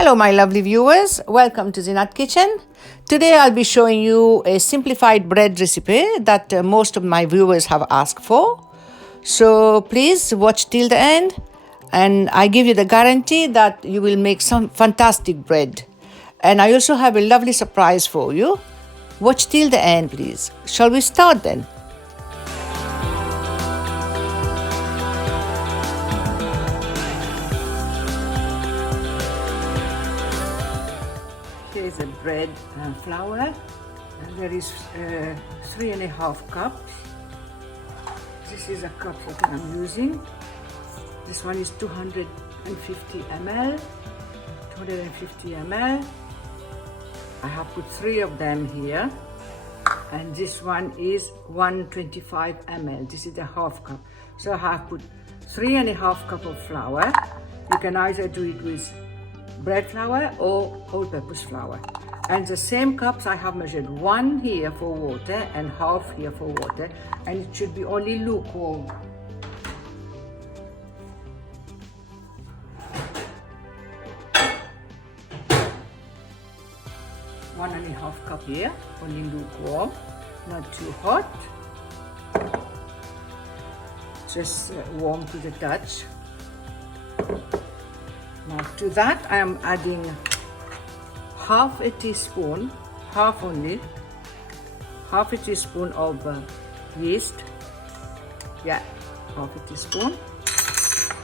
Hello my lovely viewers, welcome to Zinat Kitchen. Today I'll be showing you a simplified bread recipe that most of my viewers have asked for. So please watch till the end and I give you the guarantee that you will make some fantastic bread. And I also have a lovely surprise for you. Watch till the end please. Shall we start then? Here is a bread and flour, and there is 3.5 cups. This is a cup that I'm using. This one is 250 ml. 250 ml. I have put 3 of them here, and this one is 125 ml. This is a half cup. So I have put 3.5 cup of flour. You can either do it with bread flour or all-purpose flour. And the same cups I have measured 1 here for water and half here for water, and it should be only lukewarm. One and a half cup here, only lukewarm, not too hot, just warm to the touch. Now to that I am adding half a teaspoon, half a teaspoon of yeast. Yeah, half a teaspoon.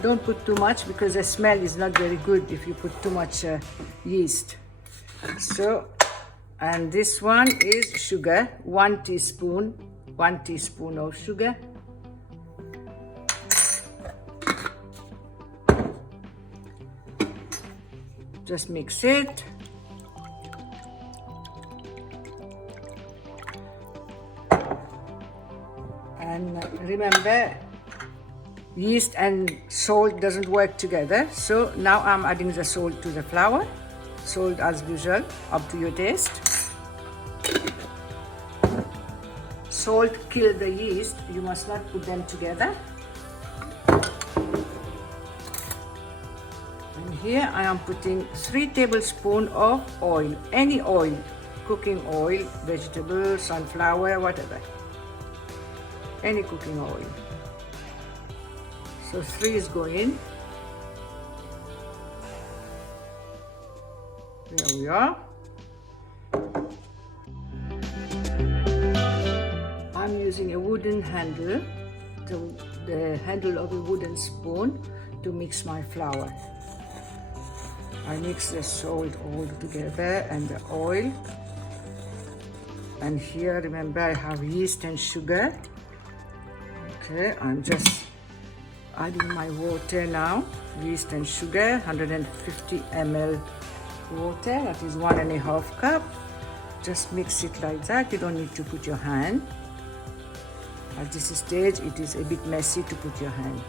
Don't put too much because the smell is not very good if you put too much yeast. So, and this one is sugar, 1 teaspoon of sugar. Just mix it. And remember, yeast and salt doesn't work together. So now I'm adding the salt to the flour. Salt as usual, up to your taste. Salt kills the yeast. You must not put them together. Here I am putting 3 tablespoons of oil, any oil, cooking oil, vegetable, sunflower, whatever, any cooking oil. So 3 is going. There we are. I'm using a wooden handle, the handle of a wooden spoon to mix my flour. I mix the salt all together and the oil. And here, remember, I have yeast and sugar. Okay, I'm just adding my water now. Yeast and sugar, 150 ml water, that is 1.5 cup. Just mix it like that. You don't need to put your hand. At this stage, it is a bit messy to put your hand.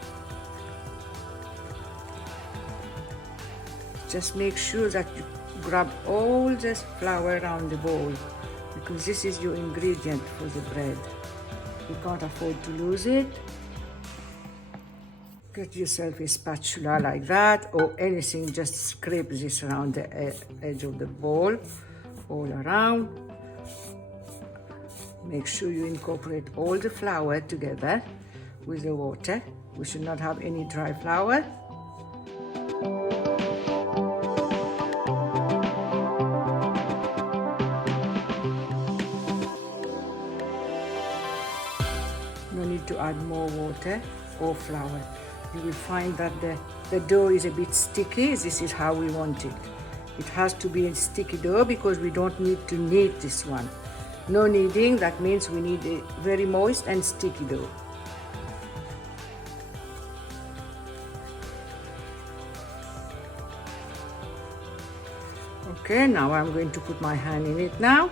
Just make sure that you grab all this flour around the bowl, because this is your ingredient for the bread. You can't afford to lose it. Get yourself a spatula like that or anything, just scrape this around the edge of the bowl, all around. Make sure you incorporate all the flour together with the water. We should not have any dry flour. No need to add more water or flour. You will find that the dough is a bit sticky. This is how we want it. It has to be a sticky dough because we don't need to knead this one. No kneading, that means we need a very moist and sticky dough. Okay, now I'm going to put my hand in it now.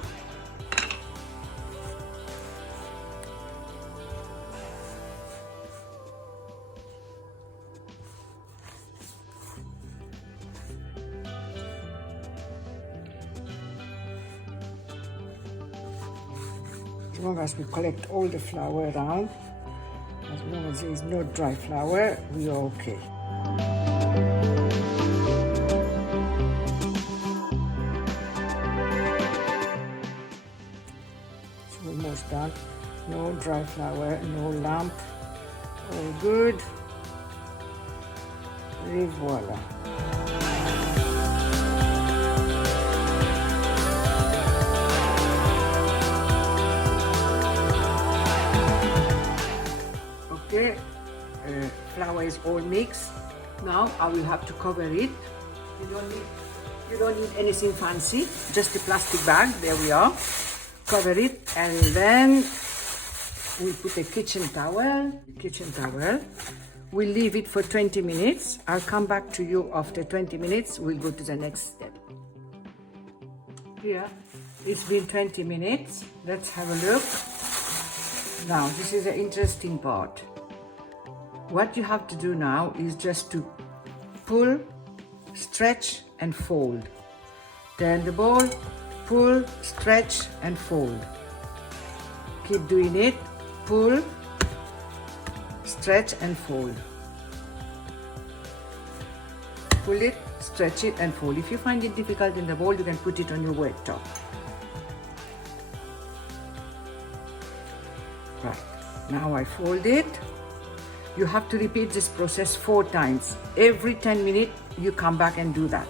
As long as we collect all the flour around, as long as there is no dry flour, we are okay. flour, no lump, all good. Et voila. Okay, flour is all mixed. Now I will have to cover it. You don't need anything fancy, just a plastic bag. There we are. Cover it, and then we put a kitchen towel. We'll leave it for 20 minutes. I'll come back to you after 20 minutes. We'll go to the next step. Here, it's been 20 minutes. Let's have a look. Now, this is the interesting part. What you have to do now is just to pull, stretch, and fold. Turn the ball, pull, stretch, and fold. Keep doing it. Pull, stretch, and fold. Pull it, stretch it, and fold. If you find it difficult in the bowl, you can put it on your worktop. Right, now I fold it. You have to repeat this process 4 times. Every 10 minutes, you come back and do that.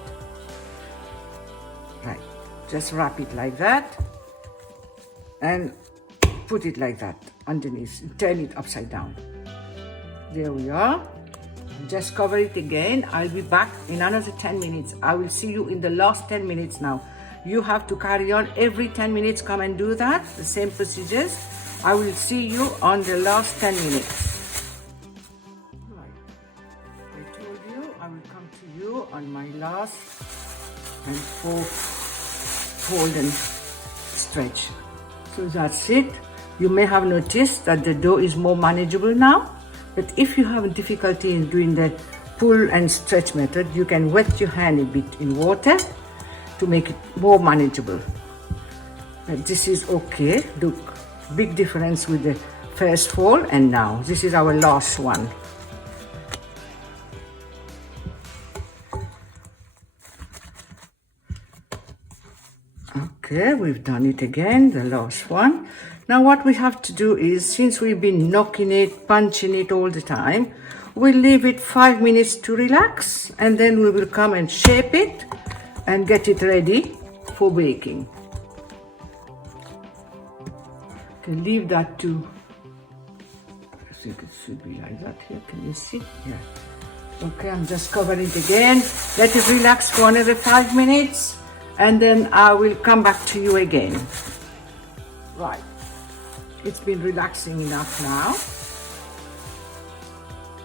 Right, just wrap it like that and put it like that underneath. Turn it upside down. There we are. Just cover it again. I'll be back in another 10 minutes. I will see you in the last 10 minutes now. You have to carry on every 10 minutes. Come and do that. The same procedures. I will see you on the last 10 minutes. Right. I told you I will come to you on my last and 4 fold and stretch. So that's it. You may have noticed that the dough is more manageable now. But if you have difficulty in doing the pull and stretch method, you can wet your hand a bit in water to make it more manageable. But this is okay. Look, big difference with the first fold and now. This is our last one. Okay, we've done it again, the last one. Now what we have to do is, since we've been knocking it, punching it all the time, we'll leave it 5 minutes to relax, and then we will come and shape it and get it ready for baking. Okay, leave that to, I think it should be like that here, can you see? Yeah. Okay, I'm just covering it again. Let it relax for another 5 minutes, and then I will come back to you again. Right. It's been relaxing enough now.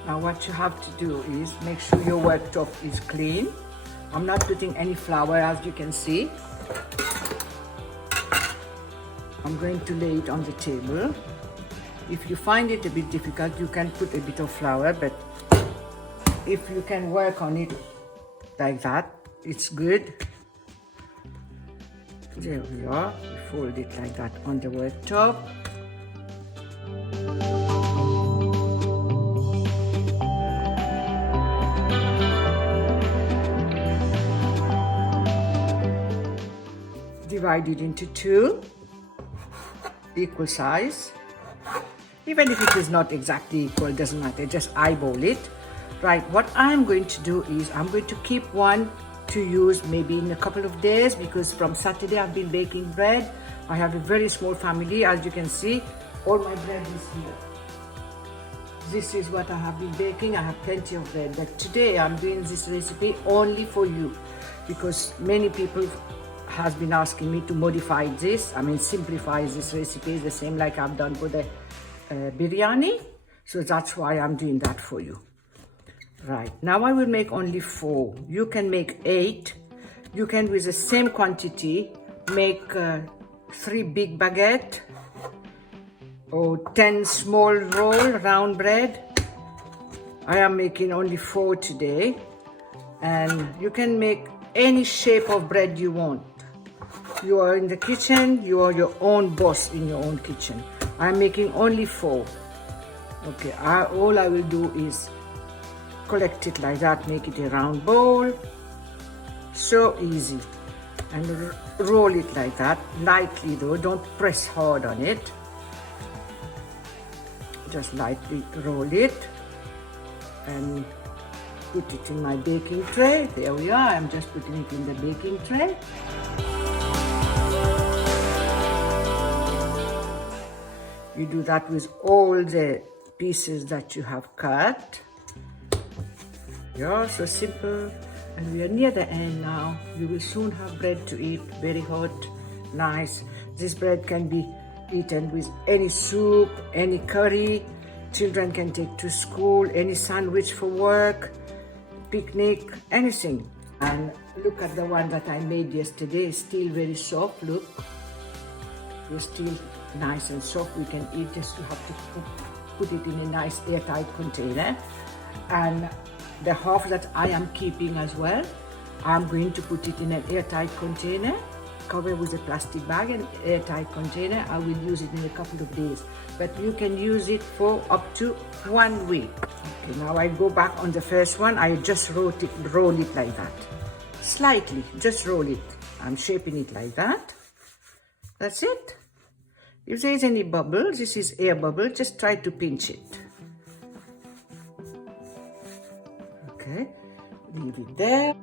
Now what you have to do is make sure your worktop is clean. I'm not putting any flour, as you can see. I'm going to lay it on the table. If you find it a bit difficult, you can put a bit of flour, but if you can work on it like that, it's good. There we are. We fold it like that on the worktop. Divide it into 2 equal size. Even if it is not exactly equal, doesn't matter, just eyeball it. Right, what I'm going to do is I'm going to keep one to use maybe in a couple of days, because from Saturday I've been baking bread. I have a very small family, as you can see. All my bread is here. This is what I have been baking. I have plenty of bread, but today I'm doing this recipe only for you, because many people has been asking me to modify this, simplify this recipe, the same like I've done for the biryani. So that's why I'm doing that for you. Right, now I will make only 4. You can make 8. You can, with the same quantity, make 3 big baguette or 10 small roll round bread. I am making only 4 today, and you can make any shape of bread you want. You are in the kitchen, you are your own boss in your own kitchen. I'm making only 4. Okay, all I will do is collect it like that, make it a round bowl. So easy. And roll it like that, lightly though, don't press hard on it. just lightly roll it and put it in my baking tray. There we are. I'm just putting it in the baking tray. You do that with all the pieces that you have cut. Yeah, so simple. And we are near the end now. You will soon have bread to eat, very hot, nice. This bread can be eaten with any soup, any curry. Children can take to school, any sandwich for work, picnic, anything. And look at the one that I made yesterday. It's still very soft, look. It's still nice and soft. We can eat, just you have to put it in a nice airtight container. And the half that I am keeping as well, I'm going to put it in an airtight container, cover with a plastic bag and airtight container. I will use it in a couple of days, but you can use it for up to 1 week. Okay, now I go back on the first one. I just roll it like that, slightly, just roll it. I'm shaping it like that. That's it. If there is any bubble, this is air bubble, just try to pinch it. Okay, leave it there.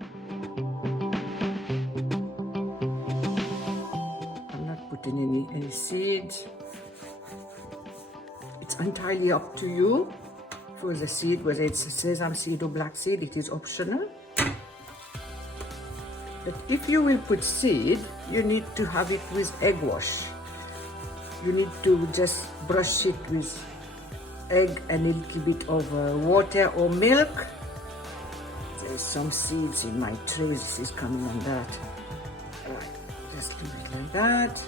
I'm not putting any seeds. It's entirely up to you for the seed, whether it's sesame seed or black seed, it is optional. But if you will put seed, you need to have it with egg wash. You need to just brush it with egg and a little bit of water or milk. There's some seeds in my tray. This is coming on that. Right, just do it like that.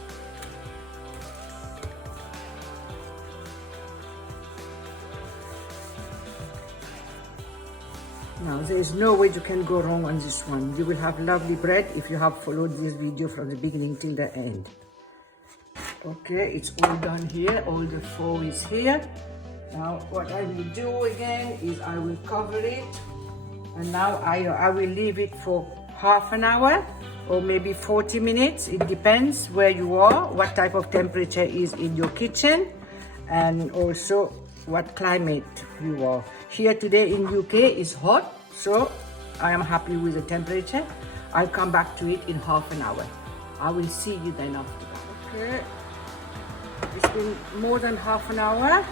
Now there is no way you can go wrong on this one. You will have lovely bread if you have followed this video from the beginning till the end. Okay, it's all done here. All the four is here. Now what I will do again is I will cover it. And now I will leave it for half an hour or maybe 40 minutes. It depends where you are, what type of temperature is in your kitchen, and also what climate you are. Here today in UK is hot, so I am happy with the temperature. I'll come back to it in half an hour. I will see you then after that. Okay, it's been more than half an hour.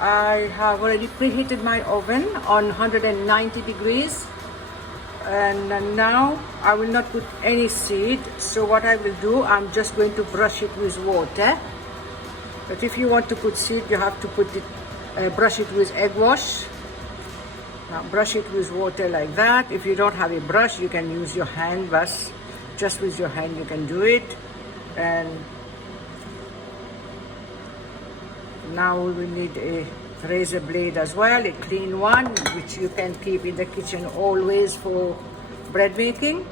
I have already preheated my oven on 190 degrees, and now I will not put any seed. So what I will do, I'm just going to brush it with water. But if you want to put seed, you have to put it, brush it with egg wash. Now brush it with water like that. If you don't have a brush, you can use your hand, but just with your hand you can do it. And now we will need a razor blade as well, a clean one, which you can keep in the kitchen always for bread making,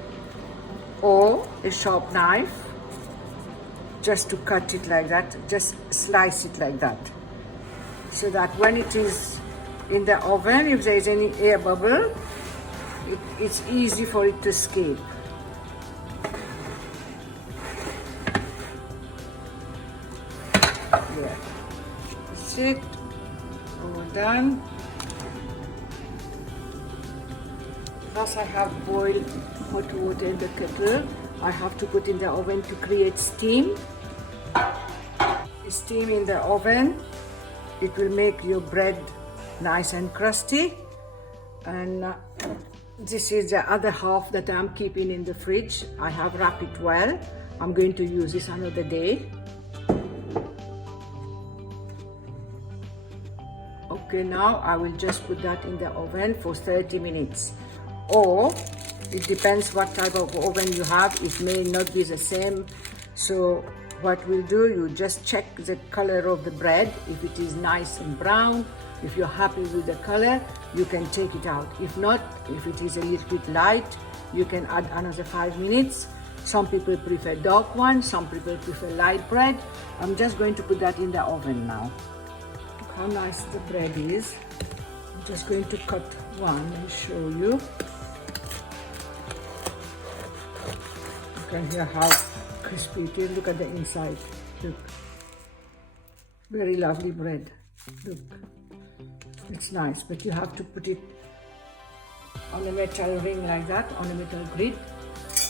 or a sharp knife, just to cut it like that, just slice it like that, so that when it is in the oven, if there is any air bubble, it's easy for it to escape. Yeah. That's it. All done. Thus I have boiled hot water in the kettle. I have to put in the oven to create steam. Steam in the oven, it will make your bread nice and crusty. And this is the other half that I'm keeping in the fridge. I have wrapped it well. I'm going to use this another day. Okay, now I will just put that in the oven for 30 minutes. Or it depends what type of oven you have. It may not be the same. So what we'll do, you just check the color of the bread. If it is nice and brown, if you're happy with the color, you can take it out. If not, if it is a little bit light, you can add another 5 minutes. Some people prefer dark one, some people prefer light bread. I'm just going to put that in the oven now. Look how nice the bread is. I'm just going to cut one and show you. You can hear how crispy it is. Look at the inside. Look. Very lovely bread. Look, it's nice, but you have to put it on a metal ring like that, on a metal grid.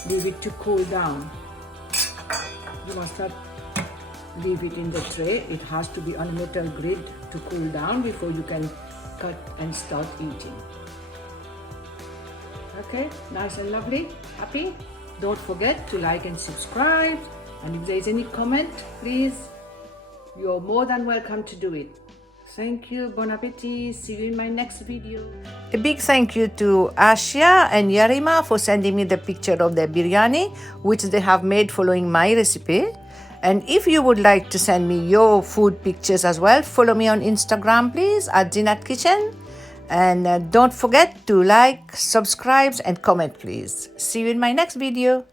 Leave it to cool down. You must not leave it in the tray. It has to be on a metal grid to cool down before you can cut and start eating. Okay, nice and lovely, happy? Don't forget to like and subscribe, and if there is any comment, please, you're more than welcome to do it. Thank you, bon appetit, see you in my next video. A big thank you to Ashia and Yarima for sending me the picture of their biryani, which they have made following my recipe. And if you would like to send me your food pictures as well, follow me on Instagram please at Zinat Kitchen. And don't forget to like, subscribe and comment please. See you in my next video.